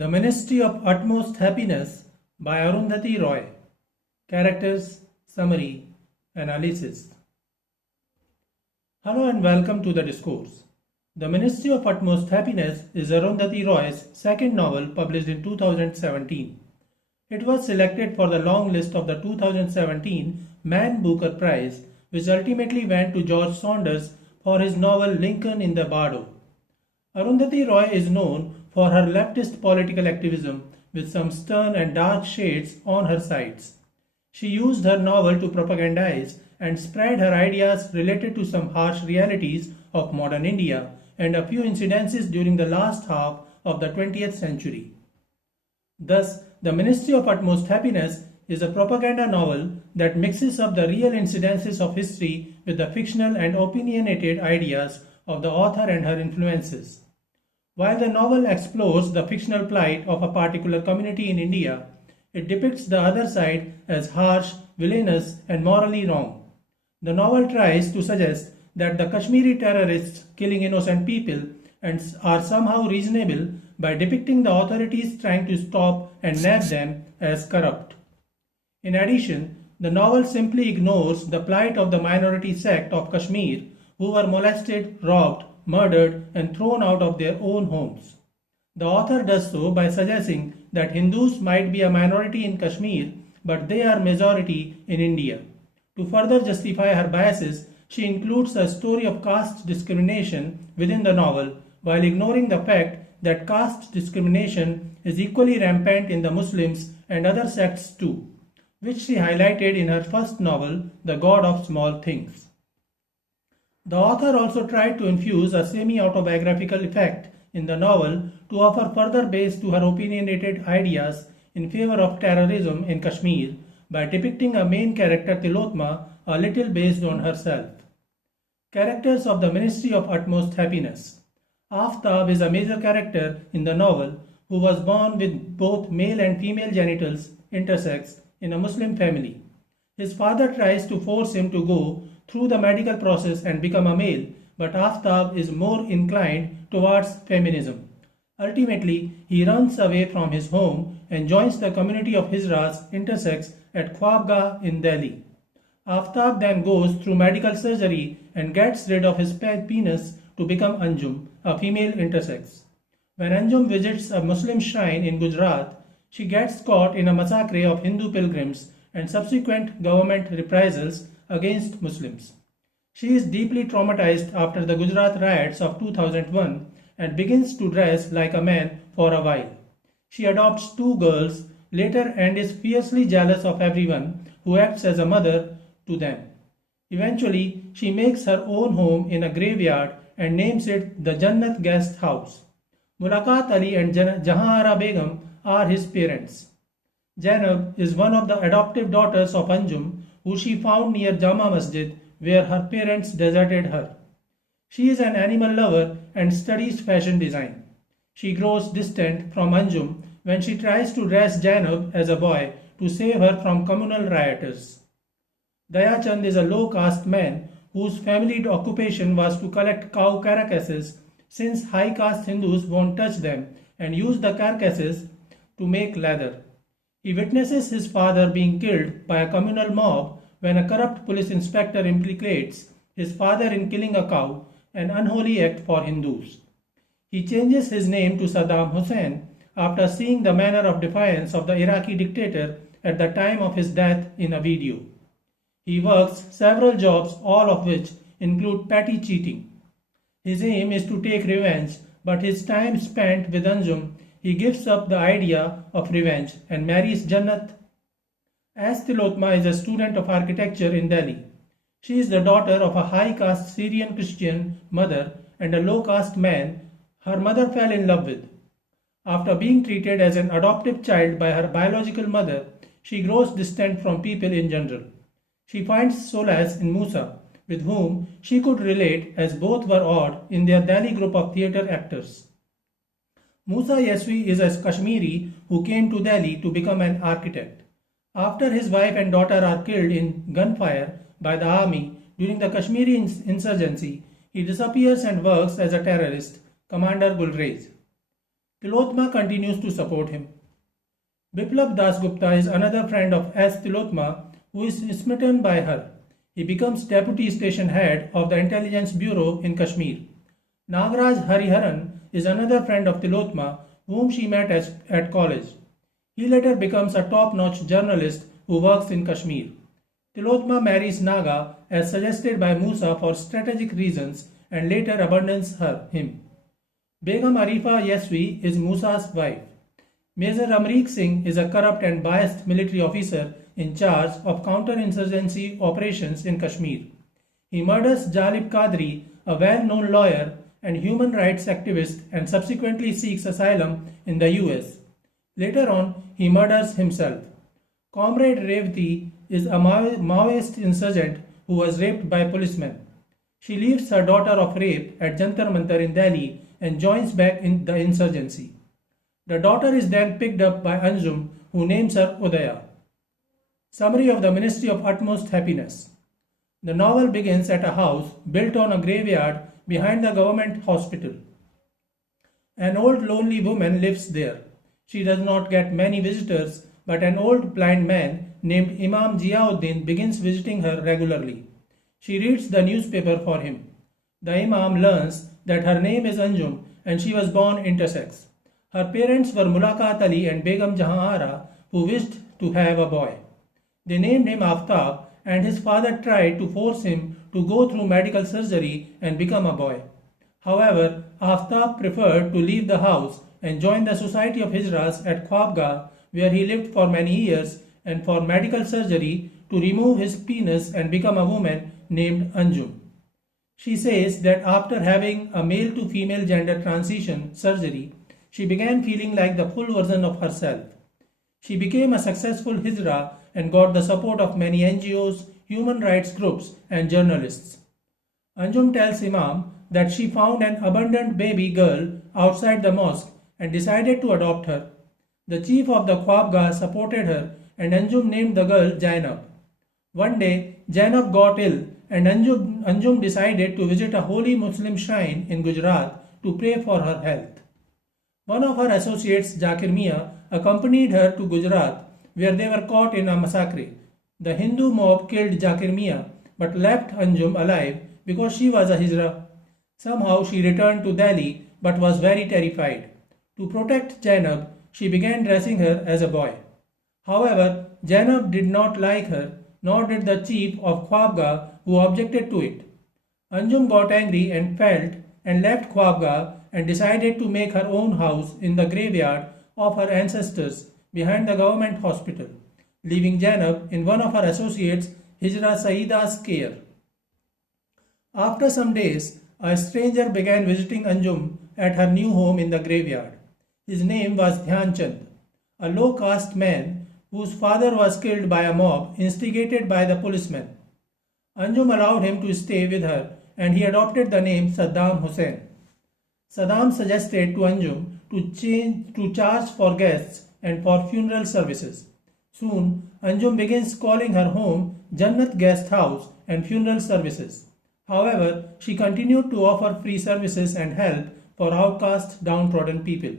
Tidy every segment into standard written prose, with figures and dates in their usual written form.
The Ministry of Utmost Happiness by Arundhati Roy. Characters, Summary, Analysis. Hello and welcome to the discourse. The Ministry of Utmost Happiness is Arundhati Roy's second novel published in 2017. It was selected for the long list of the 2017 Man Booker Prize, which ultimately went to George Saunders for his novel Lincoln in the Bardo. Arundhati Roy is known for her leftist political activism with some stern and dark shades on her sides. She used her novel to propagandize and spread her ideas related to some harsh realities of modern India and a few incidences during the last half of the 20th century. Thus, The Ministry of Utmost Happiness is a propaganda novel that mixes up the real incidences of history with the fictional and opinionated ideas of the author and her influences. While the novel explores the fictional plight of a particular community in India, it depicts the other side as harsh, villainous, and morally wrong. The novel tries to suggest that the Kashmiri terrorists killing innocent people are somehow reasonable by depicting the authorities trying to stop and nab them as corrupt. In addition, the novel simply ignores the plight of the minority sect of Kashmir who were molested, robbed, murdered, and thrown out of their own homes. The author does so by suggesting that Hindus might be a minority in Kashmir, but they are majority in India. To further justify her biases, she includes a story of caste discrimination within the novel, while ignoring the fact that caste discrimination is equally rampant in the Muslims and other sects too, which she highlighted in her first novel, The God of Small Things. The author also tried to infuse a semi-autobiographical effect in the novel to offer further base to her opinionated ideas in favor of terrorism in Kashmir by depicting a main character Tilottma a little based on herself. Characters of the Ministry of Utmost Happiness. Aftab is a major character in the novel who was born with both male and female genitals intersex in a Muslim family. His father tries to force him to go through the medical process and become a male, but Aftab is more inclined towards feminism. Ultimately, he runs away from his home and joins the community of Hijras intersex at Khwabgah in Delhi. Aftab then goes through medical surgery and gets rid of his penis to become Anjum, a female intersex. When Anjum visits a Muslim shrine in Gujarat, she gets caught in a massacre of Hindu pilgrims and subsequent government reprisals against Muslims. She is deeply traumatized after the Gujarat riots of 2001 and begins to dress like a man for a while. She adopts two girls later and is fiercely jealous of everyone who acts as a mother to them. Eventually, she makes her own home in a graveyard and names it the Jannat Guest House. Mulakat Ali and Jahanara Begum are his parents. Zainab is one of the adoptive daughters of Anjum, who she found near Jama Masjid, where her parents deserted her. She is an animal lover and studies fashion design. She grows distant from Anjum when she tries to dress Zainab as a boy to save her from communal rioters. Dayachand is a low-caste man whose family occupation was to collect cow carcasses, since high-caste Hindus won't touch them and use the carcasses to make leather. He witnesses his father being killed by a communal mob when a corrupt police inspector implicates his father in killing a cow, an unholy act for Hindus. He changes his name to Saddam Hussein after seeing the manner of defiance of the Iraqi dictator at the time of his death in a video. He works several jobs, all of which include petty cheating. His aim is to take revenge, but his time spent with Anjum, he gives up the idea of revenge and marries Jannat. As Tilottma is a student of architecture in Delhi. She is the daughter of a high-caste Syrian Christian mother and a low-caste man her mother fell in love with. After being treated as an adoptive child by her biological mother, she grows distant from people in general. She finds solace in Musa, with whom she could relate as both were odd in their Delhi group of theatre actors. Musa Yasvi is a Kashmiri who came to Delhi to become an architect. After his wife and daughter are killed in gunfire by the army during the Kashmiri insurgency, he disappears and works as a terrorist, Commander Gulrez. Tilottma continues to support him. Biplab Dasgupta is another friend of S. Tilottma who is smitten by her. He becomes deputy station head of the intelligence bureau in Kashmir. Nagraj Hariharan is another friend of Tilottma whom she met at college. He later becomes a top-notch journalist who works in Kashmir. Tilottma marries Naga as suggested by Musa for strategic reasons and later abandons him. Begum Arifa Yeswi is Musa's wife. Major Amrik Singh is a corrupt and biased military officer in charge of counter-insurgency operations in Kashmir. He murders Jalib Qadri, a well-known lawyer and human rights activist, and subsequently seeks asylum in the US. Later on, he murders himself. Comrade Revati is a Maoist insurgent who was raped by policemen. She leaves her daughter of rape at Jantar Mantar in Delhi and joins back in the insurgency. The daughter is then picked up by Anjum, who names her Udaya. Summary of the Ministry of Utmost Happiness. The novel begins at a house built on a graveyard behind the government hospital. An old lonely woman lives there. She does not get many visitors, but an old blind man named Imam Ziauddin begins visiting her regularly. She reads the newspaper for him. The Imam learns that her name is Anjum and she was born intersex. Her parents were Mulaqat Ali and Begum Jahan Ara, who wished to have a boy. They named him Aftab, and his father tried to force him to go through medical surgery and become a boy. However, Aftab preferred to leave the house and join the Society of Hijras at Khwabgah, where he lived for many years, and for medical surgery to remove his penis and become a woman named Anjum. She says that after having a male to female gender transition surgery, she began feeling like the full version of herself. She became a successful Hijra and got the support of many NGOs, human rights groups, and journalists. Anjum tells Imam that she found an abandoned baby girl outside the mosque and decided to adopt her. The chief of the Khwabgah supported her and Anjum named the girl Jainab. One day, Jainab got ill and Anjum decided to visit a holy Muslim shrine in Gujarat to pray for her health. One of her associates, Zakir Mia, accompanied her to Gujarat, where they were caught in a massacre. The Hindu mob killed Zakir Mia but left Anjum alive because she was a Hijra. Somehow she returned to Delhi but was very terrified. To protect Jainab, she began dressing her as a boy. However, Jainab did not like her, nor did the chief of Khwabgah, who objected to it. Anjum got angry and left Khwabgah and decided to make her own house in the graveyard of her ancestors behind the government hospital, leaving Jainab in one of her associates, Hijra Saida's care. After some days, a stranger began visiting Anjum at her new home in the graveyard. His name was Dhyan Chand, a low-caste man whose father was killed by a mob instigated by the policemen. Anjum allowed him to stay with her and he adopted the name Saddam Hussein. Saddam suggested to Anjum to charge for guests and for funeral services. Soon, Anjum begins calling her home Jannat Guest House and Funeral Services. However, she continued to offer free services and help for outcast, downtrodden people.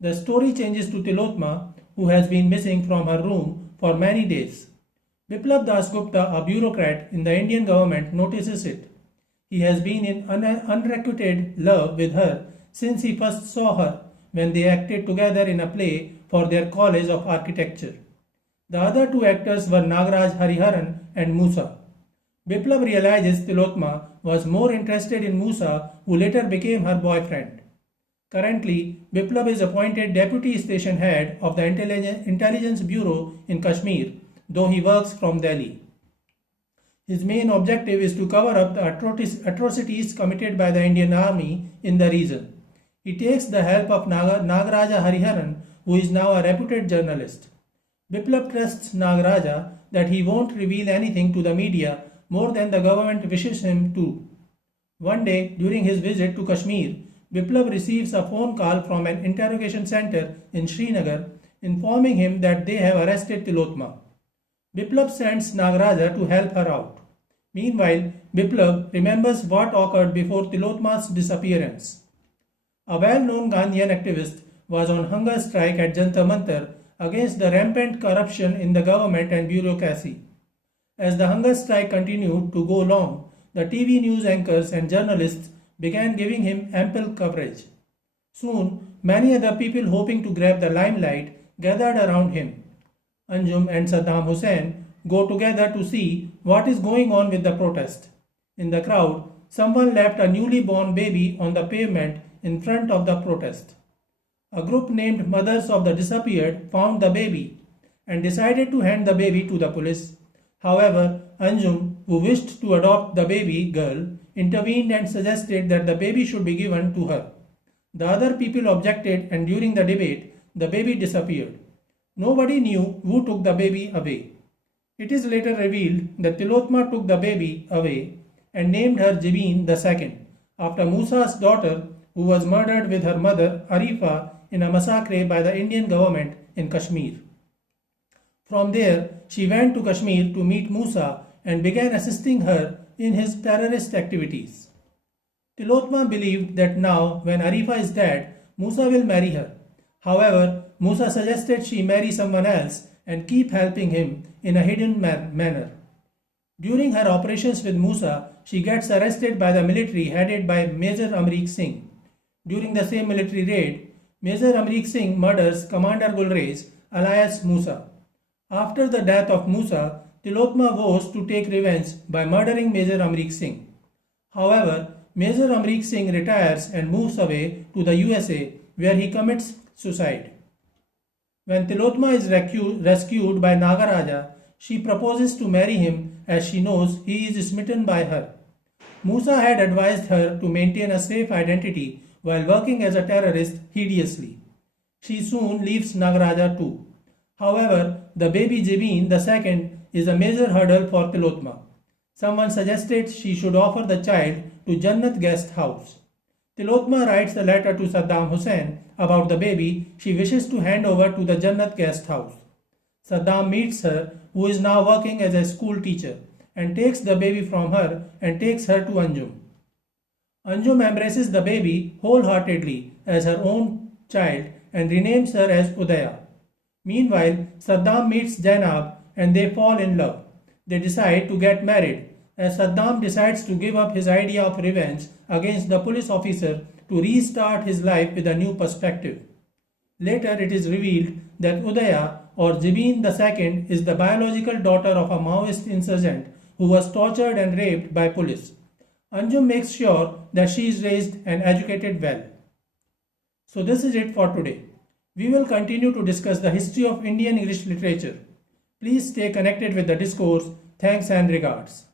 The story changes to Tilottma, who has been missing from her room for many days. Biplab Dasgupta, a bureaucrat in the Indian government, notices it. He has been in unrequited love with her since he first saw her when they acted together in a play for their College of Architecture. The other two actors were Nagraj Hariharan and Musa. Biplab realizes Tilottma was more interested in Musa, who later became her boyfriend. Currently, Biplab is appointed Deputy Station Head of the Intelligence Bureau in Kashmir, though he works from Delhi. His main objective is to cover up the atrocities committed by the Indian Army in the region. He takes the help of Nagaraja Hariharan, who is now a reputed journalist. Biplab trusts Nagaraja that he won't reveal anything to the media more than the government wishes him to. One day, during his visit to Kashmir, Biplab receives a phone call from an interrogation center in Srinagar informing him that they have arrested Tilottma. Biplab sends Nagaraja to help her out. Meanwhile, Biplab remembers what occurred before Tilottma's disappearance. A well-known Gandhian activist was on hunger strike at Jantar Mantar against the rampant corruption in the government and bureaucracy. As the hunger strike continued to go long, the TV news anchors and journalists began giving him ample coverage. Soon, many other people hoping to grab the limelight gathered around him. Anjum and Saddam Hussein go together to see what is going on with the protest. In the crowd, someone left a newly born baby on the pavement in front of the protest. A group named Mothers of the Disappeared found the baby and decided to hand the baby to the police. However, Anjum, who wished to adopt the baby girl, intervened and suggested that the baby should be given to her. The other people objected, and during the debate, the baby disappeared. Nobody knew who took the baby away. It is later revealed that Tilottma took the baby away and named her Jibin II, after Musa's daughter, who was murdered with her mother Arifa in a massacre by the Indian government in Kashmir. From there, she went to Kashmir to meet Musa and began assisting her in his terrorist activities. Tilottma believed that now, when Arifa is dead, Musa will marry her. However, Musa suggested she marry someone else and keep helping him in a hidden manner. During her operations with Musa, she gets arrested by the military headed by Major Amrik Singh. During the same military raid, Major Amrik Singh murders Commander Gulrez, alias Musa. After the death of Musa, Tilottma vows to take revenge by murdering Major Amrik Singh. However, Major Amrik Singh retires and moves away to the USA, where he commits suicide. When Tilottma is rescued by Nagaraja, she proposes to marry him as she knows he is smitten by her. Musa had advised her to maintain a safe identity while working as a terrorist hideously. She soon leaves Nagaraja too. However, the baby Jibin II is a major hurdle for Tilottma. Someone suggested she should offer the child to Jannat guest house. Tilottma writes a letter to Saddam Hussein about the baby she wishes to hand over to the Jannat guest house. Saddam meets her, who is now working as a school teacher, and takes the baby from her and takes her to Anjum. Anjum embraces the baby wholeheartedly as her own child and renames her as Udaya. Meanwhile, Saddam meets Zainab and they fall in love. They decide to get married, as Saddam decides to give up his idea of revenge against the police officer to restart his life with a new perspective. Later it is revealed that Udaya, or Jibin II, is the biological daughter of a Maoist insurgent who was tortured and raped by police. Anjum makes sure that she is raised and educated well. So this is it for today. We will continue to discuss the history of Indian English literature. Please stay connected with the discourse. Thanks and regards.